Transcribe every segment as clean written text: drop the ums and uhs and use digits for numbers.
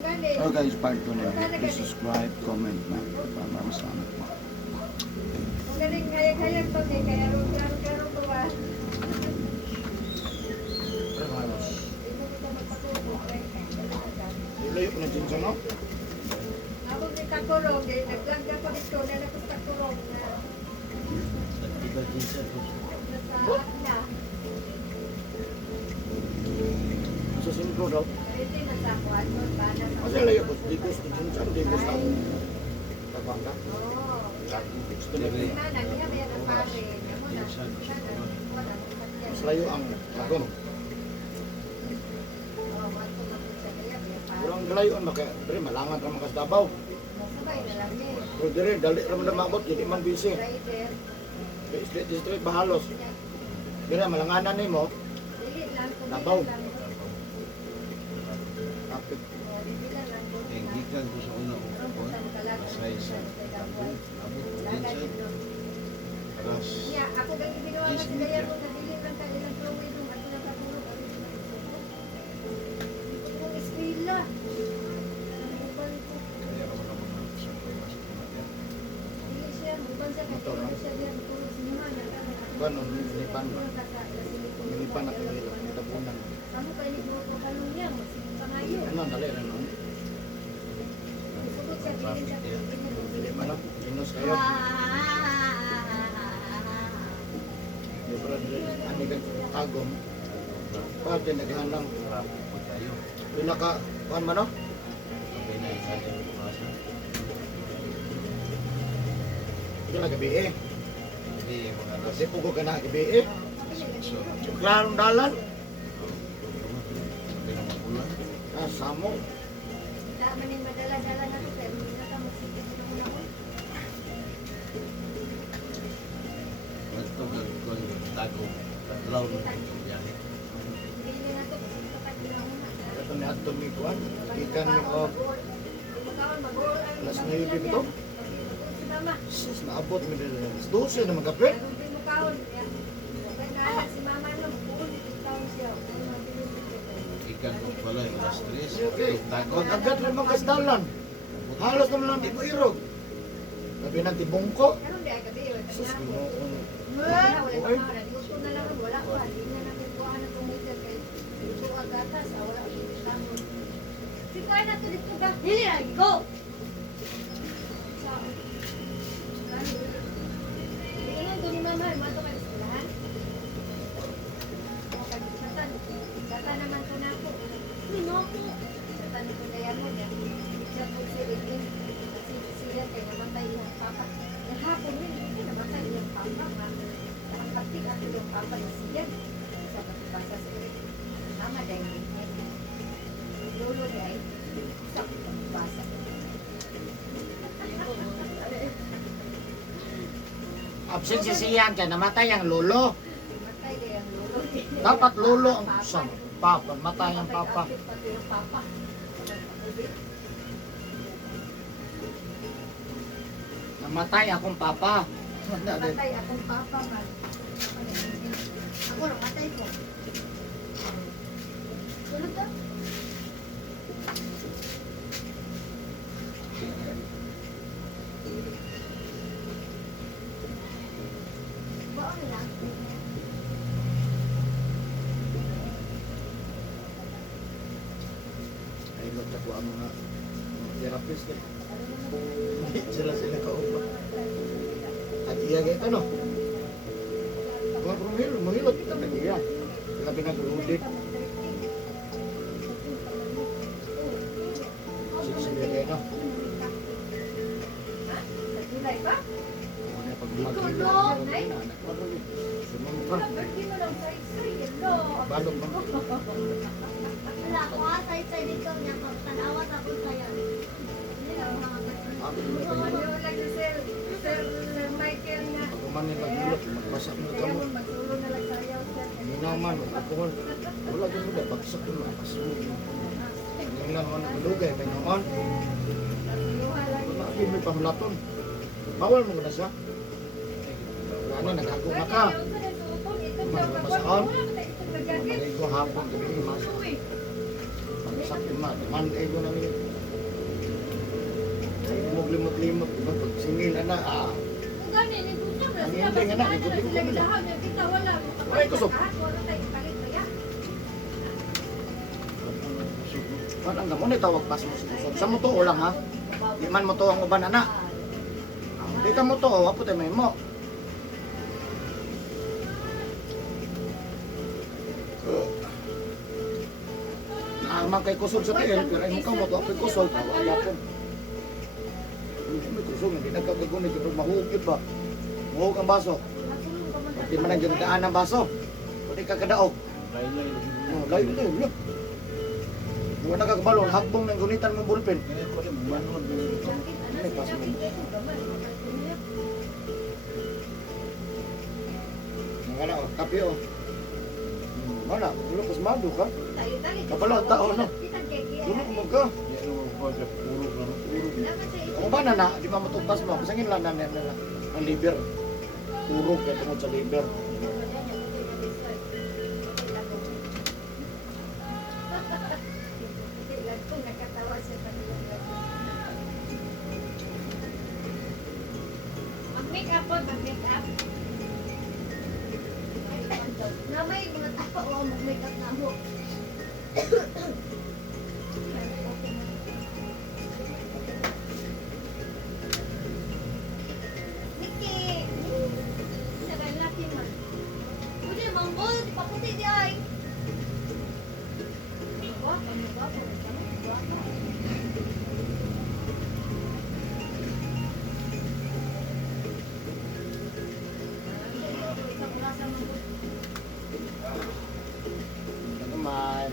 So guys, part 2 na yun. Please subscribe, comment na. Para salamat po. Galing hayag-hayag to kay kaya ron to ba. Ilayo ko na dyan siya, no? Ako ni Takurog, naglagya ko dito na ako sa Takurog na nasa Akla. Sa sintro daw. Hindi man sa ako, ano ba na sa... Kasi layo ko, di gusto dyan siya. Di gusto ako. Tabangka. Oo. Gusto na rin. Lima na, niya may ang pare. Amo na, wala. Mas layo ang lagon. Kurang galayuan ba kaya? Dari malangan ka mga Dabaw. Sabay na lang niya. Pero dari, dali naman na mabot. Hindi man busy. Rider. District bahalos. Dari, malanganan ni mo. Dili lang. Dabaw. Kapit. Gikan ko sa una ko po, masay sa abot din sa aras. Niya, ako ganyan ginawa na sa gaya mo na dili lang tayo ilang flowing room at ilang katulog. Kung eskwela. Muban ko. Kaya naman ako na sa pagmas ko na yan. Dili siya, muban siya. Kaya tulog siya diyan. Tulog si Nima. Ganon, nilipan ba? Nilipan na kanila. Tapunan. Kamu pa ini buo ko kalong niya. Pangayo. Ano, dali rin. No? Sugod siya, dili siya. Hindi man, no? Minus kayo. Di ba rin, anigan tagom. Pati naghanang. Sarap po tayo. Pila ka, kuhan man, no? Sabay na yung kanyang pumasa. Pila gabi eh. Hindi yung mga alas. Kasi pugo ka na gabi eh. So, Klarong dalan. sabay na magulang. Ah, samo. Dama ni madala-dala na to. Pero hindi na ka magsikip na muna ko. Magtugag ko yung tago. Tatlaw na yung biyahe. Hindi na to. Kasi kapag ilang muna. Ito ni Ato ni Kuan. Ikan ni ko. Mag-roll. Alas 9 ito. Si Mama. Sus, naabot mo din. Alas 12 na magkape. Hindi mo kaon. Okay na si Mama no. Buon dito taon siya. Ano mabilis dito. Ikan ko pala yung alas 3. Okay. Tago. Agad rin mga kasdalan. Halos naman lang di mo irog. Sabi ng tibungko. Pero hindi ay gabi. Sus, Wala mo. wala pa nga. Gusto na lang. Wala pa. Hindi na namin kuhaan ng tumitir kay ito ang gatas. Wala pa yung tamon. Si Kuya na to dito ka. Dili lang. Go! Tingnan doon ni Mama. Mato kayo sa lahat. Kata naman ko na ako. Sino ako? Kata ni Kundaya mo niya. Siya po si Edwin. Kasi siya kay namatay yung papa. Yung hapon yun, hindi namatay yung papa. Nakakatik ako yung papa ni siya. Sa pagkabasa sa Edwin. Mama dahil niya. Lolo dahil. Sa pagkabasa. Absent si Siyan kaya namatay ang lolo. Namatay kaya ang lolo. Dapat lolo ang usang. Papa, matay ang papa. Pati yung papa. Namatay akong papa. Namatay akong papa man. Ako namatay ko. Tulog ka? Baon lang. Ay, luta ko ang mga therapist eh. Hindi sila kaupa. At iya kayo ito, no? Mga promil, mahilot kita na iya. Sila pinag-ulit. Sige kayo, no? Nagulay ba? Ano pag mag-ilot. Sumunod pa. Birthday mo lang sa hello. Balog mo. Wala ko sa dito niya pag tanawat ako sa'yo. Ako mo kayo. Ano lang si Sir Michael nga. Ako man yung mag-ilot, magbasak mo Kaya kamo. mo magsulong na lang sa'yo. Minaman, alcohol. Wala din mo dahil bagsak mo. Pasulog mo. Yung lang mo nagulugay, may naman. Lagi may pamlaton. Bawal mo na siya. Ano, naghago na ka. Masakon. Marigo hapon, gabi mas. Pagsak yun ma. Monday ko namin. problema po pag singil na Kung gani, ni kusog na Ang sila. ending, anak, Basta ikutin na ko sila na. ilahaw niya. Kita wala. Wala, kusog. Wala tayo kalit ba yan? Parang gamo ni tawag pas mo sa mo to lang ha. Di man mo to ang uban ana. Di ka mo to, apo tayo may mo. Naamang kay kusog sa tail, pero ay mukha mo to, apo'y kusog, wala po. Hindi may kusog, hindi nagkagagunit, pero mahugit ba? Mahug ang baso. Hindi man ang daan ng baso. Hindi ka kadaog. Lain-lain. Oh, layo, layo. Kung nakakabalon, hakbong ng gunitan mong bulpen. Kaya ko rin, manod na yung ito. May pas mo. Mga oh, kape oh. Mana, belum kesmadu kan? Kapala ang tao no? Puno mo ka. Yan naman po, siya puro ka no? Puro. Kung ba na na, di ba matupas mo? Kasangin lang na nila. Ang liver. Puro kaya tungkol sa liver. Mag-make up po, mag-make up. Na may mga tao o mag-make up na mo. Niki! Sabay laki man. Pwede manggol, di pa puti di ay. Guwapo, guwapo. Guwapo. Ito naman.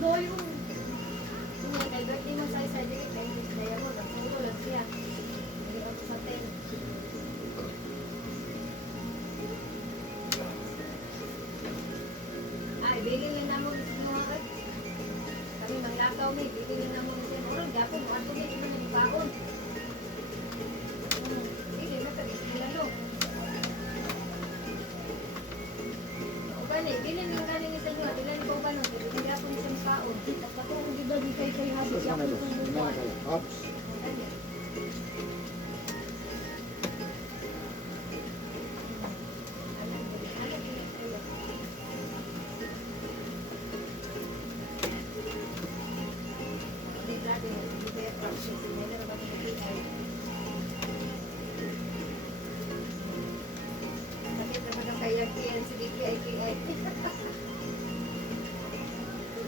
No, yung kay birthday mo sa isa dito, kay Bisaya mo, nagsulo lang siya. Hindi ako sa 10. Ay, bilhin na mo sa mga kat. Kami manglakaw ni, bilhin na mo siya. Oron, gapon, mo ato ni, ito na yung baon. Sige, nakabisila no. Gani, bilhin yung gani ni sa inyo, bilhin ko ba no, bilhin gapon ni sa baon. Tapos ako, di ba di kay Ito habis sana ako ito. kung Gimana buwan. kayo? Ops.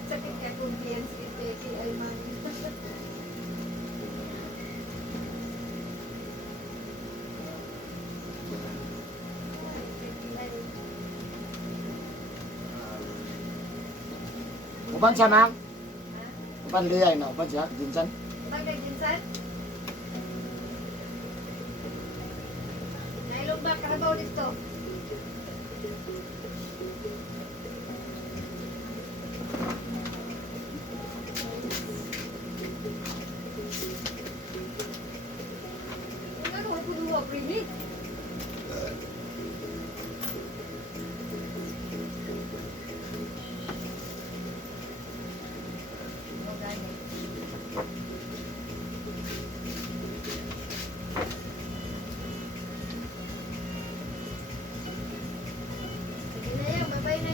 Sakit ya kung kiyan si KI man. Uban siya nang? Uban liyay na, uban siya, dinsan. Bagay dinsan? Nailog ba karabaw dito? Ano ako duwa primit? Sige na yan, bye-bye na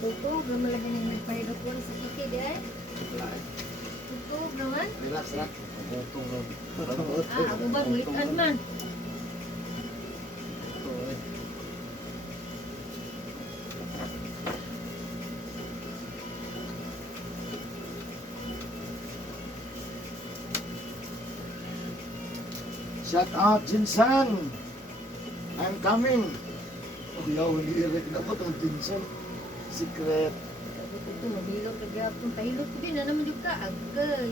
Tutog naman lagi nang nagpahilot ko sa kitid eh. Tutog naman. Relax na. Pagutong lang. Ako ba ngulitan man. Shout out, Jinsan! I'm coming! Oh, yaw, hindi na po itong Jinsan. Secret. Ito mabilot na gyapon. Pahilot ko din na naman yung ka. Agay.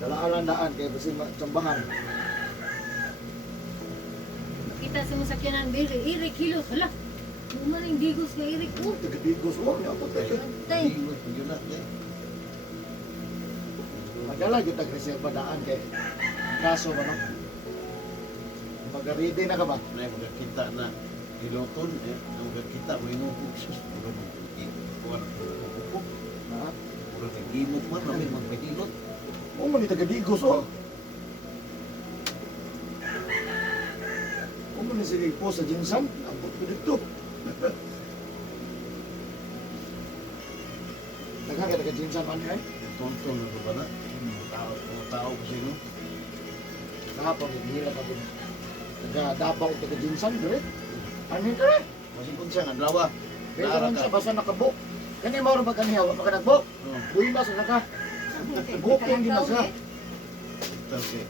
Dalaan daan kaya basi tsambahan. Kita sa masakyanan diri. Irik hilot. Hala. Luman yung digos nga irik ko. Taga-digos mo, niya po tayo. Tay. Iwas pa yun natin. Madala yung tag-reserva daan kay kaso ba no? Mag-ready na ka ba? Na yung magkakita na hiloton, ang magkakita may nubog siya. Puro magkikuhan. Pupupok. Ha? Puro nagimok man, kami magpahilot. Oo man, taga-digos oh. Oo man, sige po sa Jinsan. Abot ko dito. Nagkakita taga-Jinsan man yun eh. Tonton na ba na? Tao ko sino? Kahapon, hihila ka din. Taga-Davao, taga-Jinsan, dire. Ano yun dire? Masing kung siya, naglawa. Pero naman siya, basta nakabuk. Kani mo rin ba kaniya, wala ka nagbuk? Oh, Buhay ba sa naka? Booking din na siya. okay.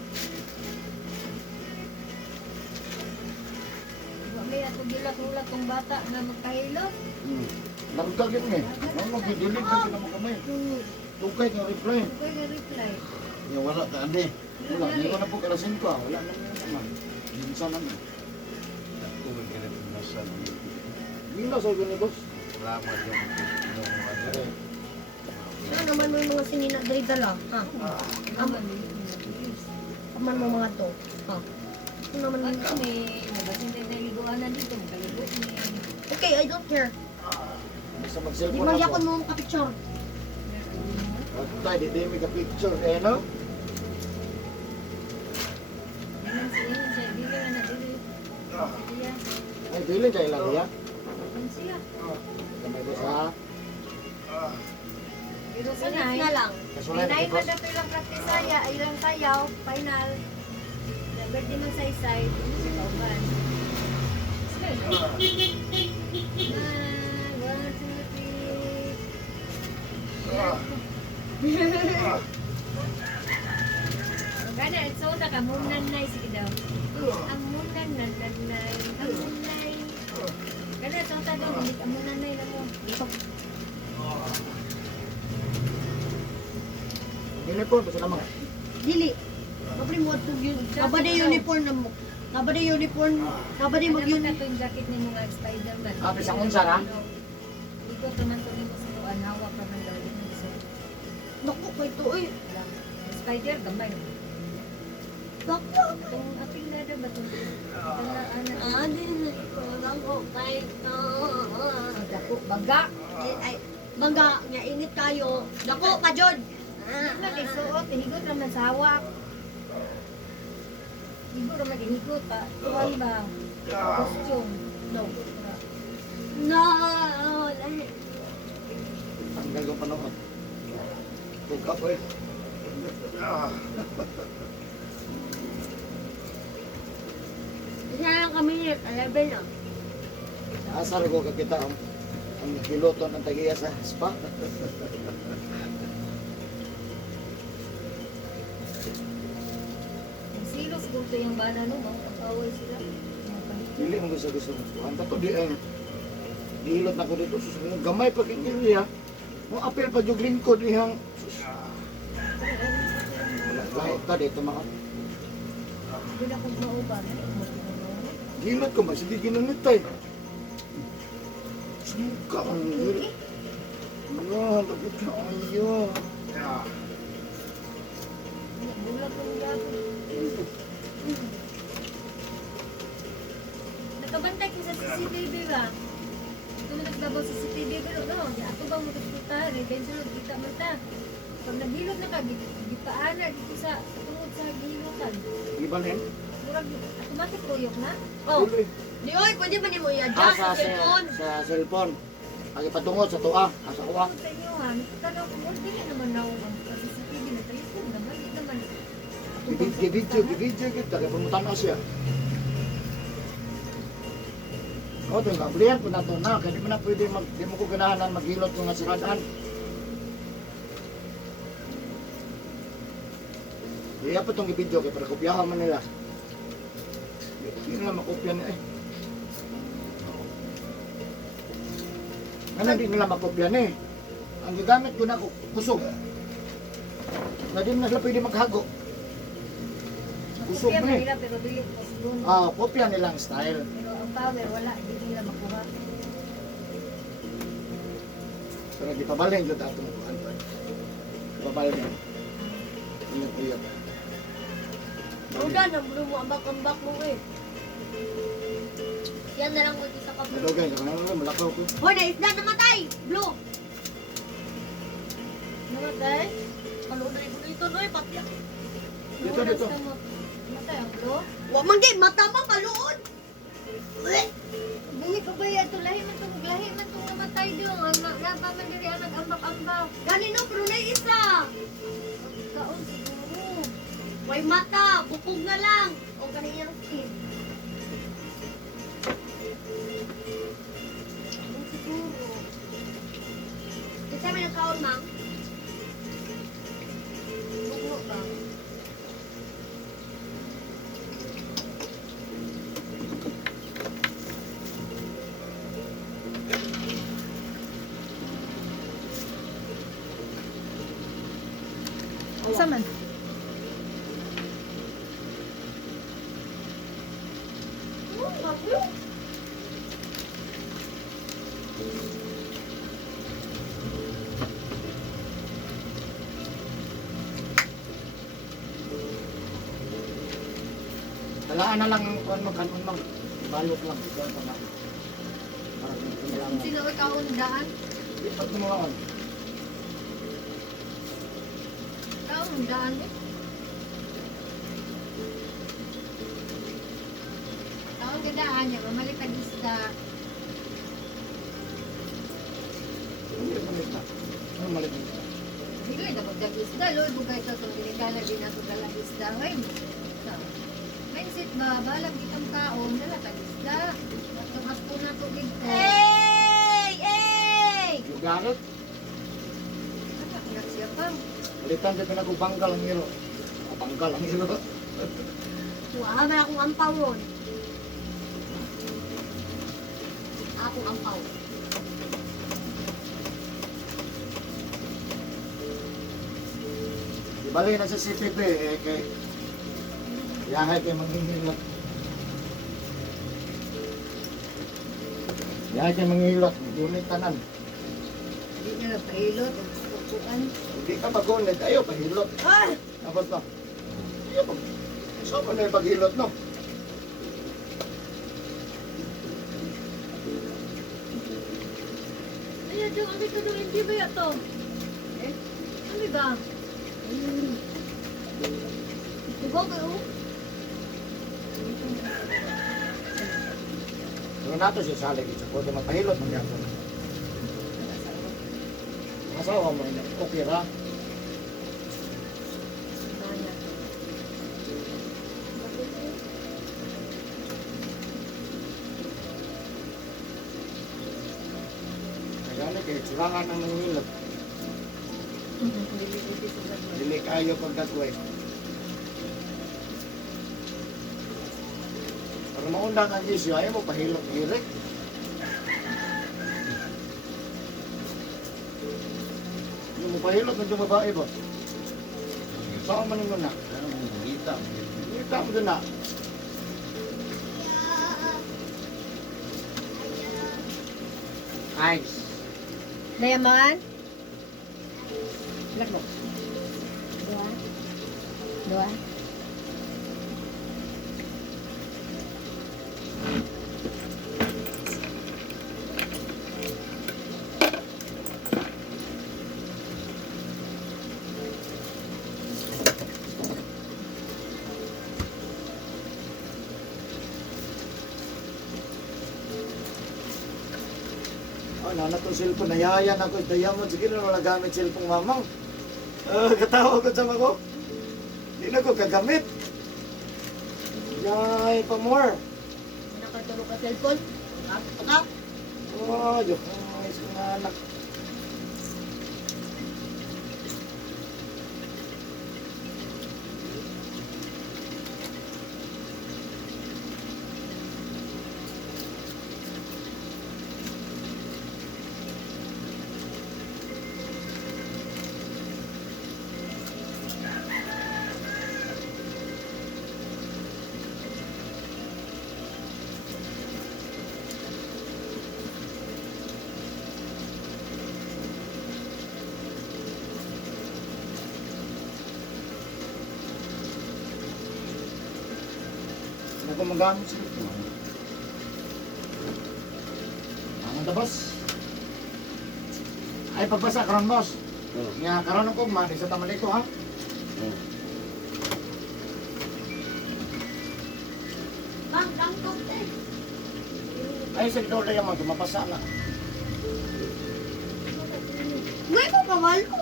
May ato gilak-ulak tong bata na magpahilot. Narugag yun eh. Ano mag-delete na sila mo kamay. Tukay ng reply. Kaya nga reply. Yung wala ka ane. Wala, hindi ko na po kalasin ko. Wala naman naman. Jinsan naman. Ako magkirip na sa Hindi na sabi ni boss. salamat yung mga Ano naman mo yung mga sinina dali dala? Ha? Naman. Aman mo mga to? Ha? Ano naman Pag yung... kami, nabasin din na liguanan dito. Magkaligo ni. Okay, I don't care. Basta Di mag-cellphone man ako. yakon mo mga picture. Tayo, di may ka-picture. Eh, no? Naman siya, siya. Dili na na dili. Siya. Ay, dili kayo lang ya. Naman siya. Kamay boss ha. Pero sa Sinit nay, na lang. Kasulan Nay ni na boss. dapat ilang practice saya, ilang sayaw, final. Birthday ng saysay, ano siya kauban. Smell. One, two, three. Gana, so nakamunan na sige daw. Amunan na nanay, amunay. Gana, so tanong, amunan na na mo. Dili po, basta naman. Dili. Kapri mo ito yun. Kabada uniform na mo. Kabada uniform. Kabada Ano mag-uniform. na ito yung jacket ni mga Spider-Man? Ah, bisang unsa ra? Ikot naman to nimo sa tuan, hawak pa man daw yun. So, Naku, kay ito eh. lang. Spider, gamay. Naku. Itong aping na daw ba ito? Talaan na. Ah, din. Naku, kay ito. Dako, baga. Ay, bangga, nga init kayo. Naku, kajod. Ano kay suot, higot naman sa hawak. Higot naman higot, tuwan ba? Costume. No. No. Tanggal ko panahon. Tuka po eh. Isa lang kami niya. 11 na. Asar ko kakita ang piloto ng tagiya sa spa. Ang silos kung ito yung bana no, mga kapaway sila. Mga palikid. Dili mo gusto mo. Ang tato di ay dihilot na ko dito. Susunod gamay pa kikiliya. Mo apel pa jug lingkod ihang. Wala kahit ka dito mga. Hindi na kong mauban. Gilot ko ba? Sige ginanitay. Suka ang gilot. Wala, lapit ka ayo. Bulag ng yato. Nakabantay ko sa CCTV ba? Ito mo naglabaw sa CCTV pero no, ako bang magkapuntahan eh, dahil sa kita mo ta. Pag naghilot na ka, gipaana dito sa tungod sa gihilotan. Ibalin? Murag, automatic tuyok na. Oh. Dili. Di oy, pwede ba ni mo Ah, i-adjust sa cellphone? sa cellphone. Ang ipatungo sa tuwa, asa kuha. Sa inyo ha, tanaw ko mo, hindi naman na ang CCTV na telephone naman, hindi naman. Gibidyo, kaya pamutan na siya. O, ito yung kablihan po na ito na, kaya di mo na pwede, di mo ko ganahan maghilot ko nga siradaan. Iya pa itong ibidyo, kaya para kopyahan man nila. Hindi nila makopya niya eh. Ano hindi nila makopya niya eh. Ang gagamit ko na kusog. Na di na sila pwede maghago. Kusog Kopya na man eh. nila pero dili ko doon. Kopya nilang style. Pero ang power wala, hindi nila makuha. Pero di pabalhin ko dato mo kuhan pa. Pabalhin. Iya. Uda, nabulo mo ambak-ambak mo eh. Yan na lang mo sa kapatid. Nadugay, malakaw ko. Hoy, na isda namatay! Blue! Namatay? Kalunay mo dito, Noy, patya. Dito. Matay ang bro. Huwag man di, mata mo, kaluon! Dili ko ba yan? Lahi man itong namatay doon. Napa man diri ang nag-ambak-ambak. Ganino, pero na isa! Kaon siguro. May mata, bukog na lang! O kaniyang skin. Kaon siguro. Kasi may nagkaon, ma'am. Bugno ba? Sa man? Oh, bagyo. Talaan na lang kuhan mo, kanon mo. Balot lang. Ito ang tama. Parang hindi lang. Sino ay kaon daan? Lipat mo mga on. Kaon daan eh. Kaon daan niya, mamalipad isda. Hindi mo lipat. Ano malipat? Dili na magdag isda, loy bugay to itong dinikala din ako dalang isda. Ay, mindset ba, balag itong kaon, dalatag isda. Tumas po na tubig ko. Hey! Hey! Yung garit. Anak, siya pang. Balitan dito na ko banggal ang hiro. Banggal ang hiro. Wala man akong ampaw ron. Akong ampaw. Ibalik na sa CPP eh kay yahay kay manghihilot. Yahay kay manghihilot, gunit tanan. Hindi niya nagpahilot, ang tutukan. Hindi ka magunit, ayaw pahilot. Ay! Tapos no. Ayaw pag so pa na yung paghilot no. Ay, Diyo, ano ito doon? Hindi ba yato? Eh? Ano ba? Diba ba oh? Pero nato siya salig ito. Pwede mapahilot ng yato. Asawa mo rin. Okay ra. Mana. Kaya kay silangan ng manghihilot. Dili kayo pagdagway. Para maundang ang Diyos, ayaw mo pahilot hirik. Yung mapahilot ng yung babae ba? Saan man mo na? Ano mo, kita. Kita mo doon na. Ice. Dayaman? Ilan mo? Dua. Dua. Nana itong cellphone, nayayan ako, diamond, sige na wala gamit cellphone mamang. Katawa ko sa ako. Hindi na ko kagamit. Yay, pa more. Nakatulog ka cellphone. Pagkak. Oh, Diyos ko, isang anak. Hindi ko magamit sa ito. Ang tabas. Ay, pagbasa, karon boss. Oh. Nga, karon ko, mani sa taman ito, ha? Oh. Bang, tangkap eh. Ay, sa ito na yung mga mapasa na. Ngayon mo, kawal ko.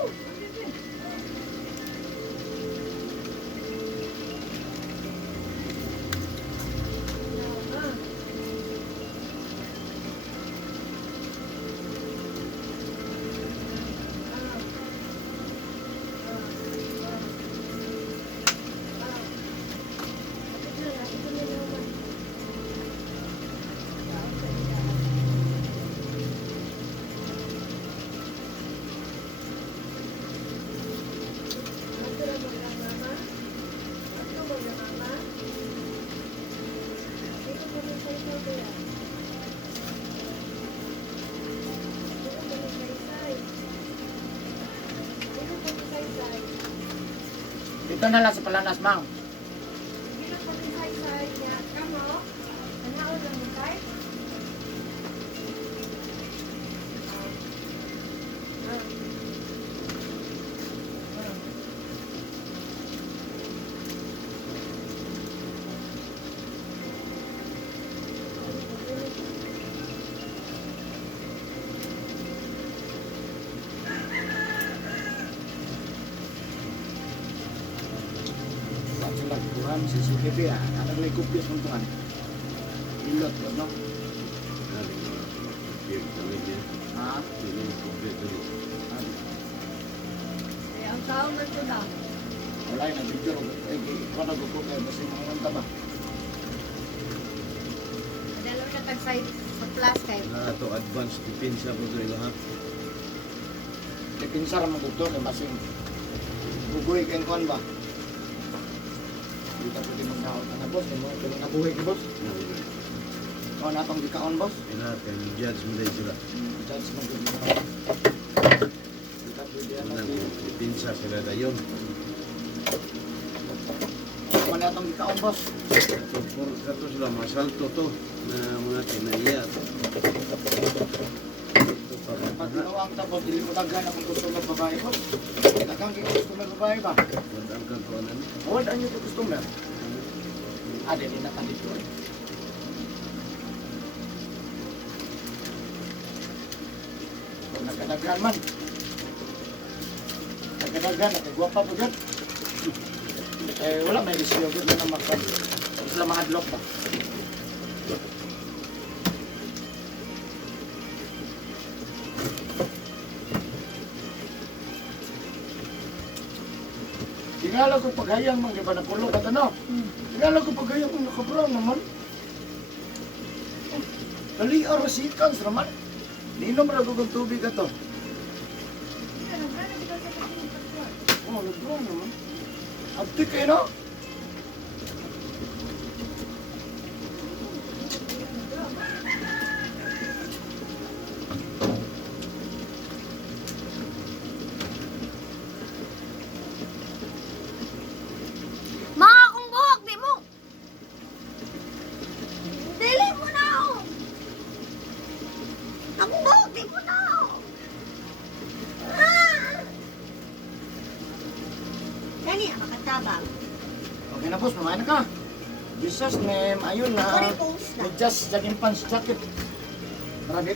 Dito na lang sa Palanas, Mang. Sila kurang CCTV ah, ada may kupis ng tuan. Ilot ko, no? Galing na. Yung damit niya. Ha? Hindi yung kompleto niya. Eh, ang tao man ko na. Wala na video. Eh, ikaw na gupo kayo kasi mga ba? Dalawa na tag-side sa plus kayo. Na ito advanced depensa ko sa ilahat. Depinsar mo dito kay masing bugoy kay kon ba? Dito ko din magdaot na boss, mo kung nabuhay ki boss. O na tong gikaon boss. Ilahat kay judge mo dahil sila. Judge mo din. Dito ko din Unang depensa sila dayon. Ano na tong gikaon boss? Kato sila masalto to na mga tinaiya. Pag ginawang tapos, dili mo daghan akong customer babae boss. Daghang kay customer babae ba? Wadang kantuanan. Award ang yung customer. Dili na kanito eh. Kung nagkadaghan man. Nagkadaghan, nagkagwapa po dyan. Eh, wala may isyo. Good na naman pa. Sila mahadlok ba? Tingala ko paghayang mang, di ba nakulong ka no? Tingala ko paghayang mang nakabrown naman. Dali arasikan naman. Ninom ra kong tubig ato. Oh, nag-brown naman. Abdi kayo no? Mga akong buhok, di mo. Dili mo na ako. Akong buhok, di mo na ako. Gani, makatabang. Okay na boss, mamain ka. Jesus name, ayun na. Sorry, post na. Just jogging pants jacket. Marami